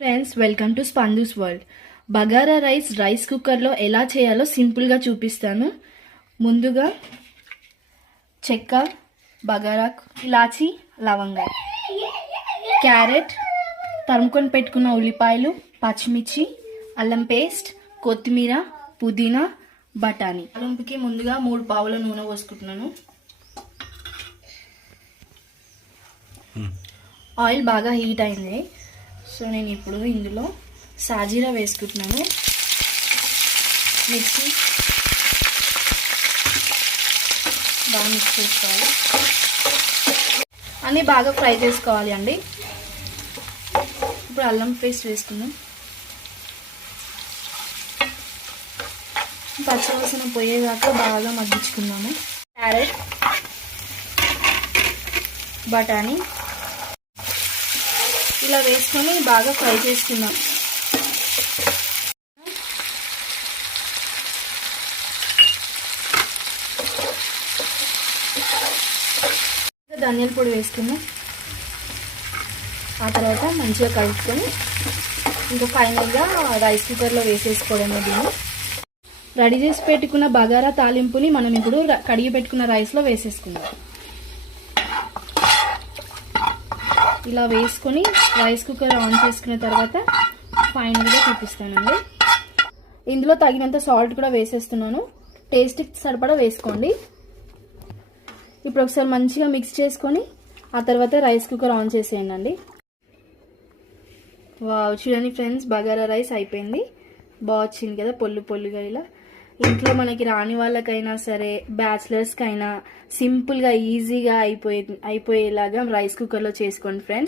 Friends, welcome to Spandu's world. Bagara rice కుక్కర్లో ఎలా చేయాలో సింపుల్గా చూపిస్తాను. ముందుగా చెక్క, బగారాకు, ఇలాచి, లవంగా, క్యారెట్, తరుముకొని పెట్టుకున్న ఉల్లిపాయలు, పచ్చిమిర్చి, అల్లం పేస్ట్, కొత్తిమీర, పుదీనా, బఠానీ. తాలింపుకి ముందుగా 3 పావుల నూనె పోసుకుంటున్నాను. ఆయిల్ బాగా హీట్ అయింది. సో నేను ఇప్పుడు ఇందులో సాజీరా వేసుకుంటున్నాను. మిర్చి బాగా మిక్స్ చేసుకోవాలి. అన్నీ బాగా ఫ్రై చేసుకోవాలి అండి. ఇప్పుడు అల్లం పేస్ట్ వేసుకుందాం. పచ్చివాసన పోయేదాకా బాగా మగ్గించుకుందాము. క్యారెట్, బఠానీ ఇలా వేసుకొని బాగా ఫ్రై చేసుకుందాం. ధనియాల పొడి వేసుకుందాం. ఆ తర్వాత మంచిగా కలుపుకొని ఇంకా ఫైనల్గా రైస్ కుక్కర్లో వేసేసుకోవడమే. దీన్ని రెడీ చేసి పెట్టుకున్న బగారా తాలింపుని మనం ఇప్పుడు కడిగి పెట్టుకున్న రైస్లో వేసేసుకుందాం. ఇలా వేసుకొని రైస్ కుక్కర్ ఆన్ చేసుకున్న తర్వాత ఫైనల్గా చూపిస్తానండి. ఇందులో తగినంత సాల్ట్ కూడా వేసేస్తున్నాను. టేస్ట్కి సరిపడా వేసుకోండి. ఇప్పుడు ఒకసారి మంచిగా మిక్స్ చేసుకొని ఆ తర్వాత రైస్ కుక్కర్ ఆన్ చేసేయండి. వావ్, చూడండి ఫ్రెండ్స్, బగారా రైస్ అయిపోయింది. బాగా వచ్చింది కదా, పొల్లుగా. ఇలా ఇంట్లో మనకి రాని వాళ్ళకైనా సరే, బ్యాచిలర్స్కి అయినా సింపుల్గా ఈజీగా అయిపోయేలాగా రైస్ కుక్కర్లో చేసుకోండి ఫ్రెండ్స్.